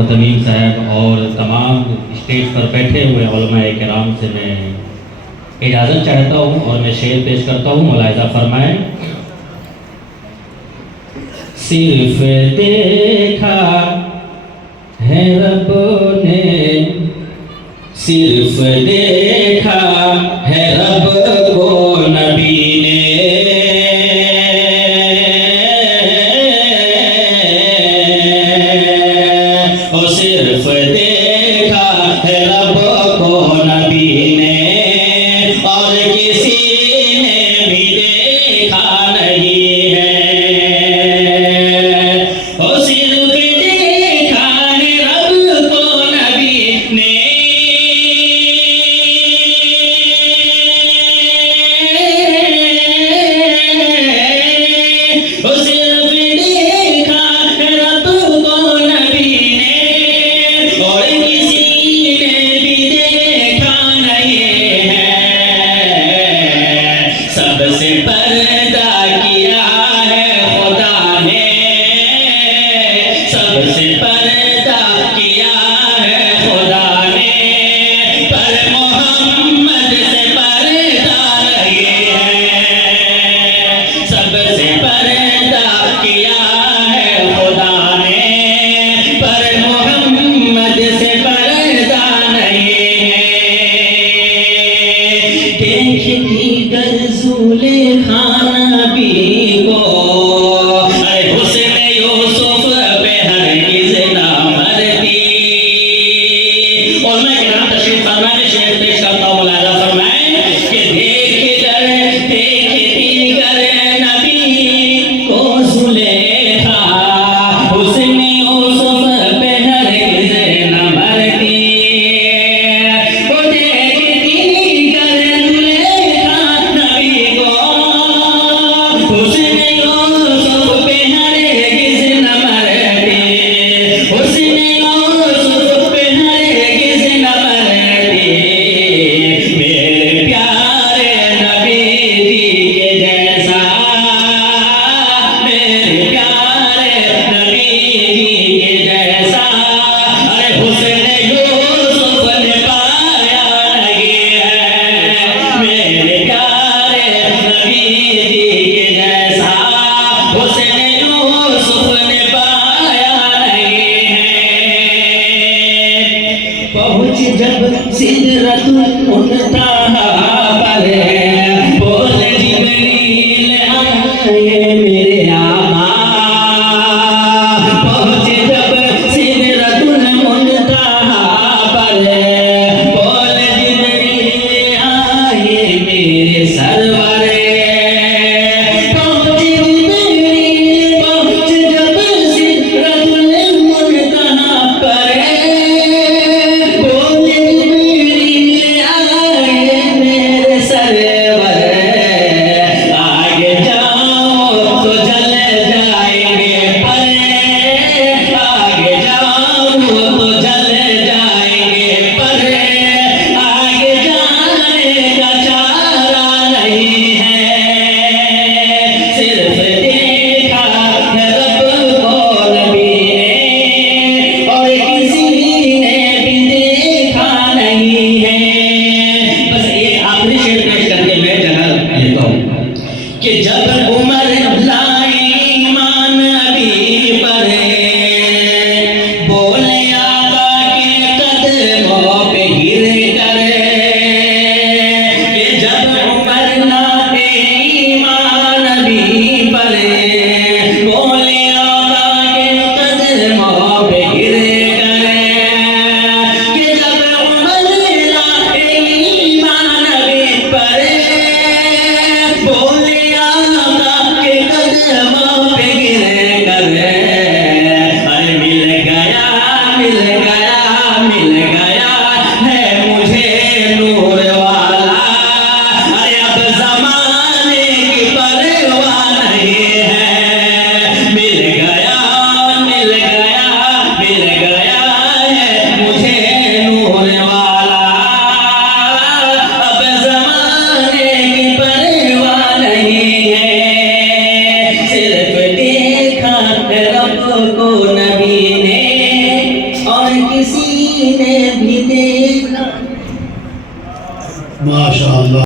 व तमीम साहब और तमाम स्टेज पर बैठे हुए उलमाए किराम से मैं इजाज़त चाहता हूँ और मैं शेर पेश करता हूँ, मुलाहिज़ा फरमाएं। सिर्फ देखा है रब ने, सिर्फ देखा है रब को नबी ने, ओ सिर्फ देखा है रब को नबी ने, और किसी ने भी देखा नहीं है। ओ सिर्फ देखा है रब को नबी ने, और किसी ने भी देखा। माशाअल्लाह।